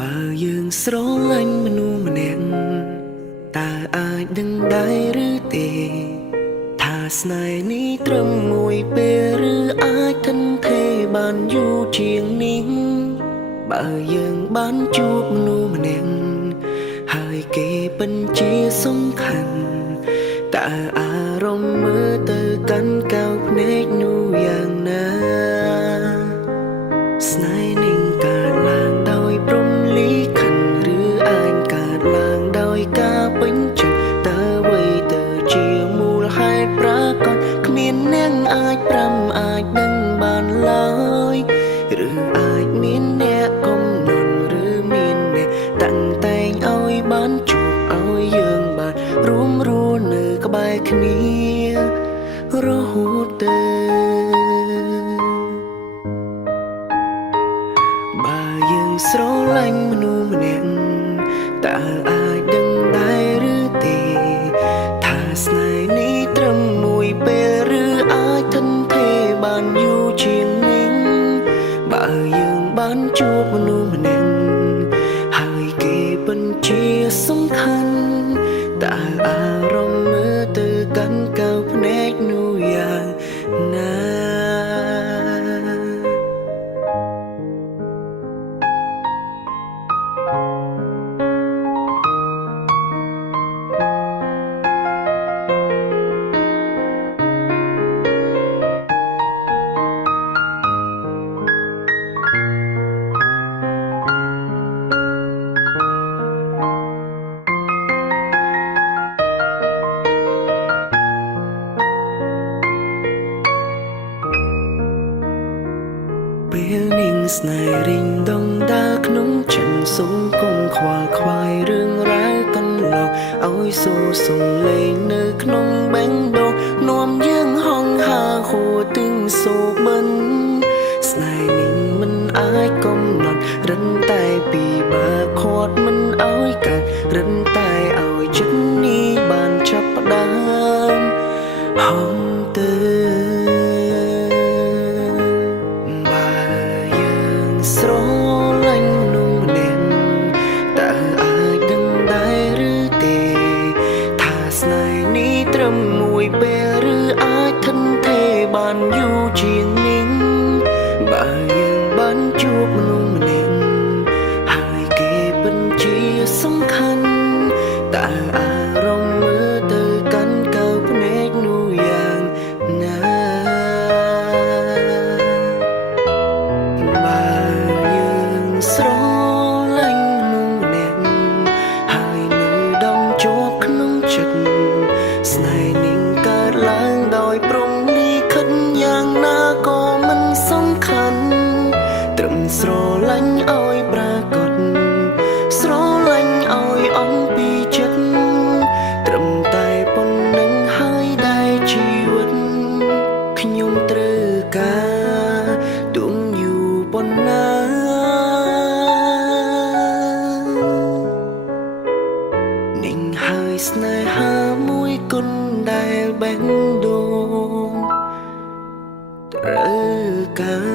បើយើងស្រឡាញ់មនុស្សម្នាក់តើអាចដឹងដែរឬទេថាស្នេហ៍នេះត្រឹមមួយពេលឬអាចថិនថេរបានយូរជាងនេះបើយើងបានជួបមនុស្សម្នាក់ហើយគេពិនជាសំខាន់តើអារម្មណ៍មើលទៅកាន់កៅភ្នែកនោះយ៉ាងណាស្នេហ៍នឹងកើតឡើងដោយព្រមលីខិនឬអាចកើតឡើងដោយការពេញចិត្តតើអ្វីទៅជាមូលហេតុប្រាកដគ្មានអ្នកអាចប្រាំអាចដឹងបានឡើយឬអាចមានអ្នកកំណត់ឬមានអ្នកតាំងតែងឲ្យបានជួបឲ្យយើងបានរួមរស់នៅក្បែរគ្នារហូតទៅបើយើងស្រឡាញ់មនុស្សម្នាក់តើអាចដឹងដែរឬទេថាស្នេហ៍នេះត្រឹមមួយពេលឬអាចថិនថេរបានយូរជាងនេះបើយើងបានជួបមនុស្សម្នាក់ហើយគេពិនជាសំខាន់តើអារម្មណ៍មើលទៅកាន់កៅភ្នែកនោះយ៉ាងណាពេលនាងស្នេហ៍រីងដងដើរក្នុងចិនសុំគុំខ្វល់ខ្វាយរឿងរ៉ាវកន្លងឲ្យសូរសំលេងនៅក្នុងបេះដូងនាំយើងហង្ហាហួរទឹងសូបិនស្នេហ៍នេះមិនអាចកំណត់រិនតែពីបើខាត់មិនឲ្យកើតរិនតែឲ្យចិត្តនេះបានចាប់ផ្ដើមហំទៅស្រឡាញ់មនុស្សម្នាក់តើអាចដឹងដែរឬទេថាស្នេហ៍នេះត្រឹមមួយពេលឬអាចថិនថេរបានយូរជាងនេះបើយើងបានជួបមនុស្សម្នាក់ហើយគេពិនជាសំខាន់តើអារម្មណ៍មើលទៅកាន់កៅភ្នែកនោះយ៉ាងណាស្រឡាញ់មនុស្សម្នាក់ហើយនៅដងជាប់ក្នុងចិត្តស្នេហ៍នឹងកើតឡើងដោយព្រមលីខិតយ៉ាងណាក៏មិនសំខាន់ត្រឹមស្រឡាញ់ឲ្យប្រាកដស្រឡាញ់ឲ្យអំពីចិត្តត្រឹមតែប៉ុណ្្នឹងហើយដែលជីវិតខ្ញុំត្រូវការទុំយូរប៉ុណ្ណាហើយស្នេហាមួយគុណដែលបេះដូងត្រូវការ